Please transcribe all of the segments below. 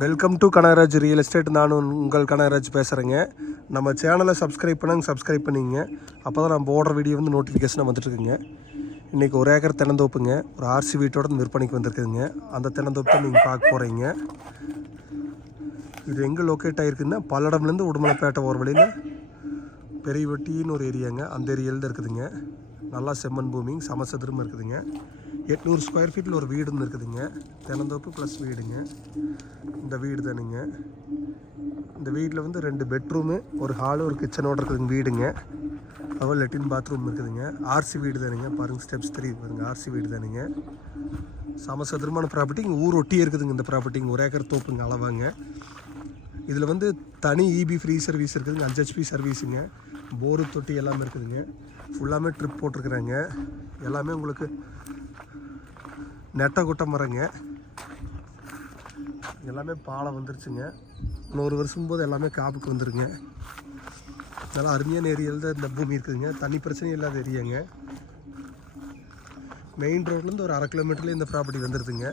Welcome to Kanagaraj real estate நான் உங்கள் கனகராஜ் பேசுகிறேங்க நம்ம சேனலை சப்ஸ்கிரைப் பண்ணாங்க சப்ஸ்கிரைப் பண்ணிங்க. அப்போ தான் நம்ம போடுற வீடியோ வந்து நோட்டிஃபிகேஷனாக வந்துட்டுருக்குங்க. இன்றைக்கி ஒரு ஏக்கர் தென்னந்தோப்புங்க. ஒரு ஆர்சி வீட்டோட விற்பனைக்கு வந்திருக்குதுங்க. அந்த தென்னந்தோப்பு தான் நீங்கள் பார்க்க போகிறீங்க இது எங்கே லொக்கேட் ஆகிருக்குன்னா பல்லடம்லேருந்து உடுமலைப்பேட்டை ஒரு வழியில் பெரியவட்டின்னு ஒரு ஏரியாங்க அந்த ஏரியாவில் இருக்குதுங்க. நல்லா செம்மண் பூமி சமசதுரமாக இருக்குதுங்க. எட்நூறு ஸ்கொயர் ஃபீட்டில் ஒரு வீடுன்னு இருக்குதுங்க தினந்தோப்பு ப்ளஸ் வீடுங்க. இந்த வீடு தானுங்க. இந்த வீட்டில் வந்து ரெண்டு பெட்ரூமு ஒரு ஹாலு ஒரு கிச்சனோட இருக்குதுங்க வீடுங்க. அவள் லெட்டின் பாத்ரூம் இருக்குதுங்க. ஆர்சி வீடு தானுங்க. பாருங்கள் ஸ்டெப்ஸ் தெரியுது பாருங்க ஆர்சி வீடு தானுங்க. சமசதுரமான ப்ராப்பர்ட்டி இங்கே ஊர் ஒட்டியே இருக்குதுங்க இந்த ப்ராப்பர்ட்டி இங்கே ஒரு ஏக்கர் தோப்புங்க அளவாங்க. இதில் வந்து தனி இபி ஃப்ரீ சர்வீஸ் இருக்குதுங்க. அஞ்சு ஹெச்பி சர்வீஸுங்க போரு தொட்டி எல்லாமே இருக்குதுங்க. ஃபுல்லாமே ட்ரிப் போட்டிருக்குறாங்க. எல்லாமே உங்களுக்கு நெட்டை குட்டை மரங்க எல்லாமே பாலம் வந்துருச்சுங்க. இன்னொரு வருஷம் போது எல்லாமே காப்புக்கு வந்துருங்க. நல்லா அருமையான ஏரியாவில் தான் இந்த பூமி இருக்குதுங்க. தண்ணி பிரச்சனையும் இல்லாத ஏரியாங்க. மெயின் ரோட்லேருந்து ஒரு அரை கிலோமீட்டர்லேயே இந்த ப்ராப்பர்ட்டி வந்துடுதுங்க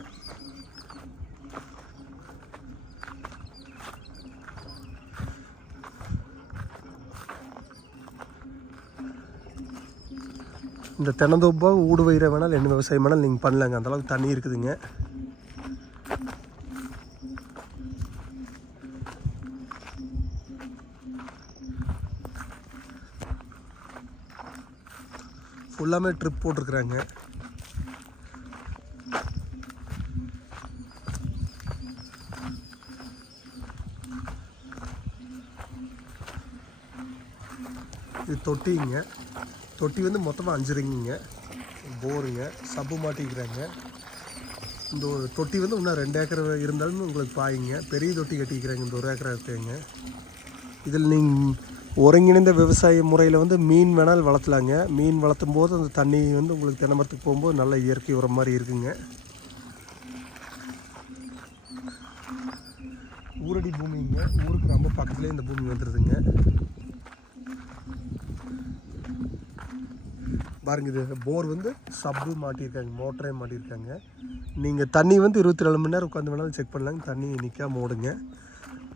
இந்த தென்னந்தோப்பா ஊடு வயிற வேணாலும் என்ன விவசாயம் வேணாலும் நீங்கள் பண்ணலாங்க. அந்தளவுக்கு தண்ணி இருக்குதுங்க. ஃபுல்லாமே ட்ரிப் போட்டிருக்குறாங்க. இது தொட்டிங்க. தொட்டி வந்து மொத்தமாக அஞ்சு ரிங்குங்க போருங்க சப்பு மாட்டிக்கிறாங்க. இந்த ஒரு தொட்டி வந்து இன்னும் ரெண்டு ஏக்கர் இருந்தாலும் உங்களுக்கு பாயுங்க. பெரிய தொட்டி கட்டிக்கிறாங்க இந்த ஒரு ஏக்கரா இருக்குங்க. இதில் நீங்கள் ஒருங்கிணைந்த விவசாய முறையில் வந்து மீன் வேணால் வளர்த்தலாங்க. மீன் வளர்த்தும் போது அந்த தண்ணி வந்து உங்களுக்கு தென்னமரத்துக்கு போகும்போது நல்ல இயற்கை உரம் மாதிரி இருக்குங்க. ஊரடி பூமிங்க. ஊருக்கு ரொம்ப பக்கத்துலேயே இந்த பூமி வந்துடுதுங்க பாருங்க இது போர் வந்து சப்பு மாட்டியிருக்காங்க மோட்டரே மாட்டியிருக்காங்க நீங்கள் தண்ணி வந்து இருபத்தி நாலு மணி நேரம் உட்காந்து வேணாலும் செக் பண்ணலாங்க தண்ணி நிற்காம ஓடுங்க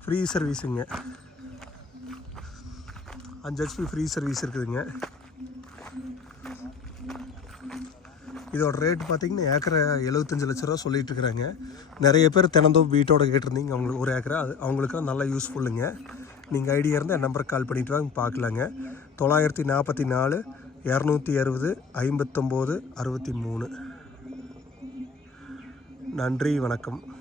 ஃப்ரீ சர்வீஸுங்க அஞ்சு ஹெச்பி ஃப்ரீ சர்வீஸ் இருக்குதுங்க. இதோட ரேட் பார்த்தீங்கன்னா ஏக்கரை எழுபத்தஞ்சு லட்ச ரூபா சொல்லிகிட்டு இருக்கிறாங்க. நிறைய பேர் தினந்தோப்பு வீட்டோட கேட்டிருந்தீங்க. அவங்களுக்கு ஒரு ஏக்கரை அது அவங்களுக்குலாம் நல்லா யூஸ்ஃபுல்லுங்க நீங்கள் ஐடியா இருந்தால் என் நம்பருக்கு கால் பண்ணிவிட்டு வாங்க பார்க்கலாங்க தொள்ளாயிரத்தி நாற்பத்தி நாலு இரநூத்தி அறுபது ஐம்பத்தொம்போது அறுபத்தி மூணு. நன்றி வணக்கம்.